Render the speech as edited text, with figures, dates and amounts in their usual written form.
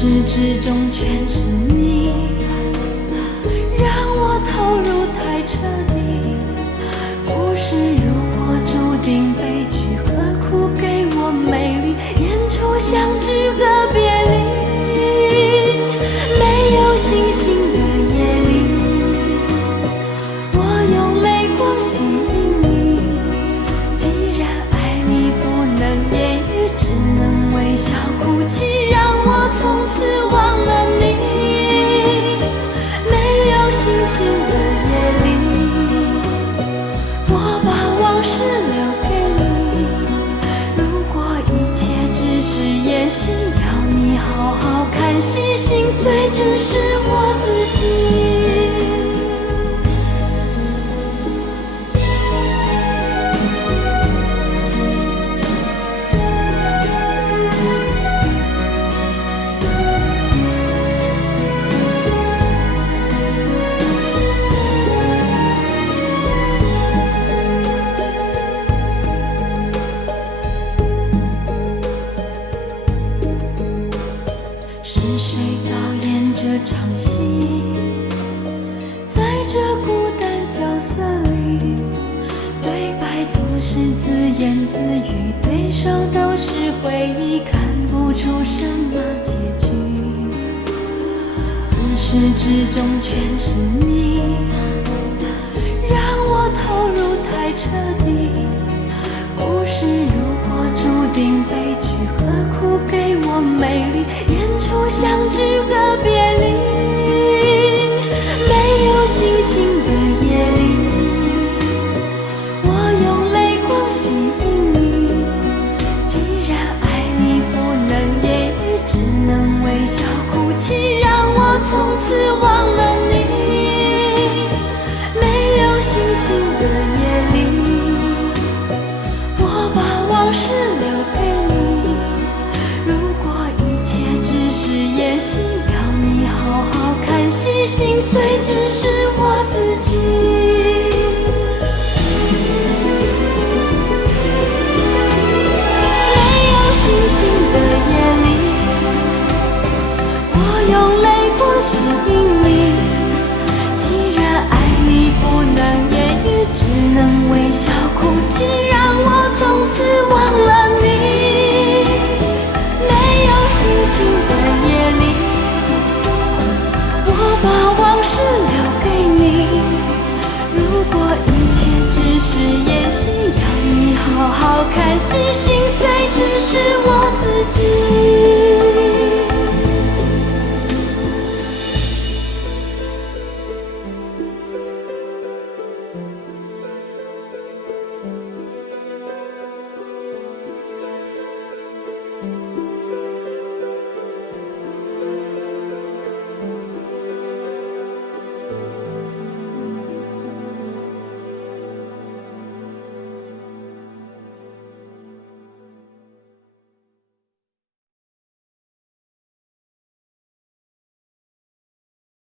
始至终全是你，让我投入太彻底。故事如果注定悲剧，何苦给我美丽演出相聚和别离？没有星星的夜里，我用泪光吸引你。既然爱你不能言语，只能微笑哭泣，让我从此忘了你。没有星星的夜里，我把往事留给你。如果一切只是演戏，要你好好看戏，心碎只是我自己。是谁导演这场戏？在这孤单角色里，对白总是自言自语，对手都是回忆，看不出什么结局。自始至终全是你，让我投入太彻底。故事如果注定悲剧，何苦给我美丽演出相聚和别离？没有星星的夜里，我用泪光吸引你。既然爱你不能言语，只能微笑哭泣，让我从此忘了你。没有星星的夜里，我把往事留给你。如果一切只是演戏，要你好好看戏，心碎只是我自己。没有星星的夜里，我用泪光吸引你。既然爱你不能言语，只能微笑哭泣，让我从此忘了你。没有星星的夜里，我把往事留给你。如果一切只是演戏，要你好好看戏。